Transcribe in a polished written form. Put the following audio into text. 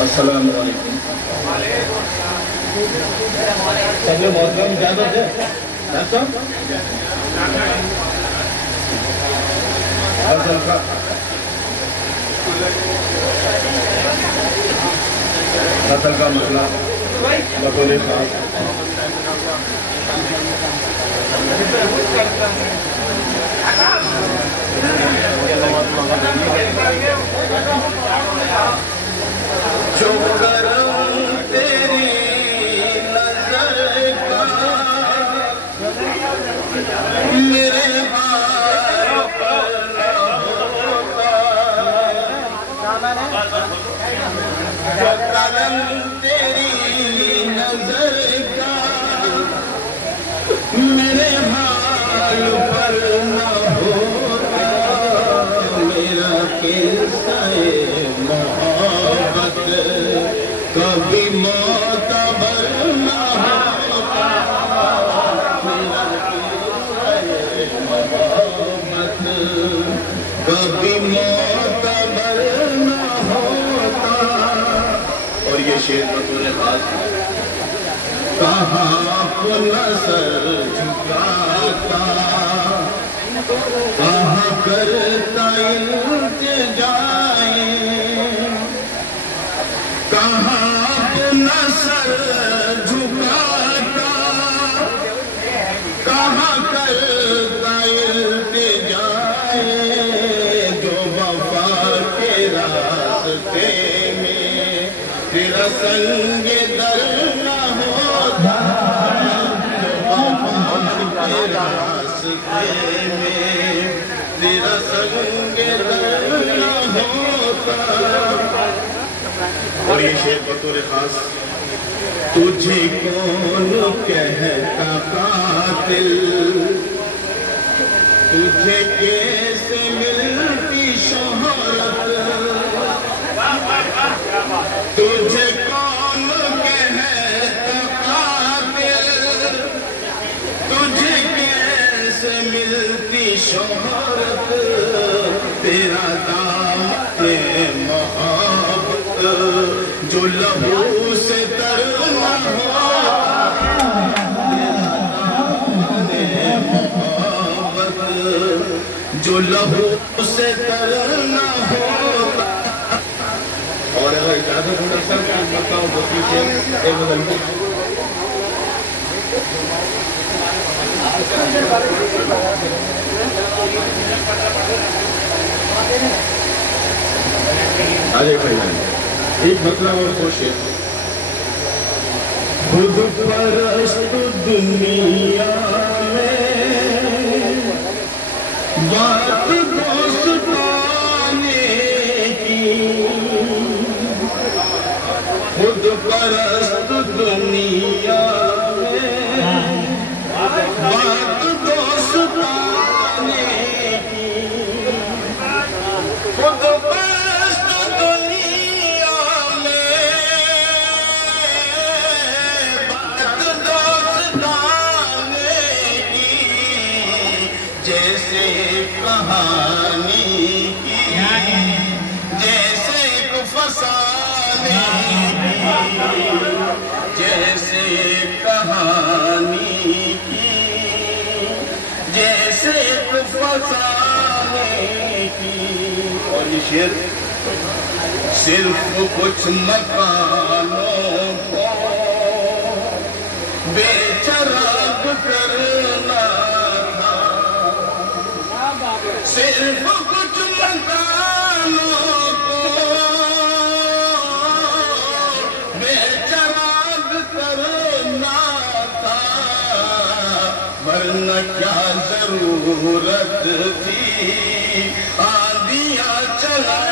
السلام علیکم. سب لوگ بہت کم اجازت ہے ڈاکٹر صاحب. قتل کا مسئلہ بطور خاص جو کرم تیری نظر کا میرے ہار پر ہوتا، جو کرم تیری نظر کا میرے حال پر نہ ہوتا، میرا قصہ محبت کبھی معتبر نہ ہوتا، میرا قصہ محبت کبھی معتبر نہ ہوتا. اور یہ شعر بطور خاص کہاں اپنا سر جھکاتا، کہاں کرتا التجائے، کہاں اپنا سر جھکاتا، کہاں کرتا التجائے، جو وفا کے راستے میں تیرا سنگ در نہ ہوتا، راستے میں تیرا سنگ در نہ ہوتا. اور یہ شعر بطور خاص تجھے کون کہتا قاتل، تجھے کیسے ملتی شہرت، تجھے کون کہتا قاتل، تجھے کیسے ملتی شہرت، تیرا دامن محبت جو لہو سے تر نہ ہو، تیرا دامن محبت جو لہو سے تر نہ ہوتا. اور اگر اجازت ہو سر بتاؤ دو پیچھے ایک بدل آجائے بھائی ایک مطلب اور خوش ہے. خود پرست دنیا میں بات دوستانے کی، خود پرست دنیا میں بات دوستانے کی، خود پرست دنیا میں بات دوستانے کی، جیسے کہانی کی، جیسے ایک فسانے کی، جیسے کہانی کی، جیسے ایک فسانے کی. اور یہ شعر صرف کچھ مکانوں کو بے چراغ کرنا تھا، صرف کچھ مکانوں کو بے چراغ کرنا تھا، ورنہ کیا ضرورت تھی آندیاں چلا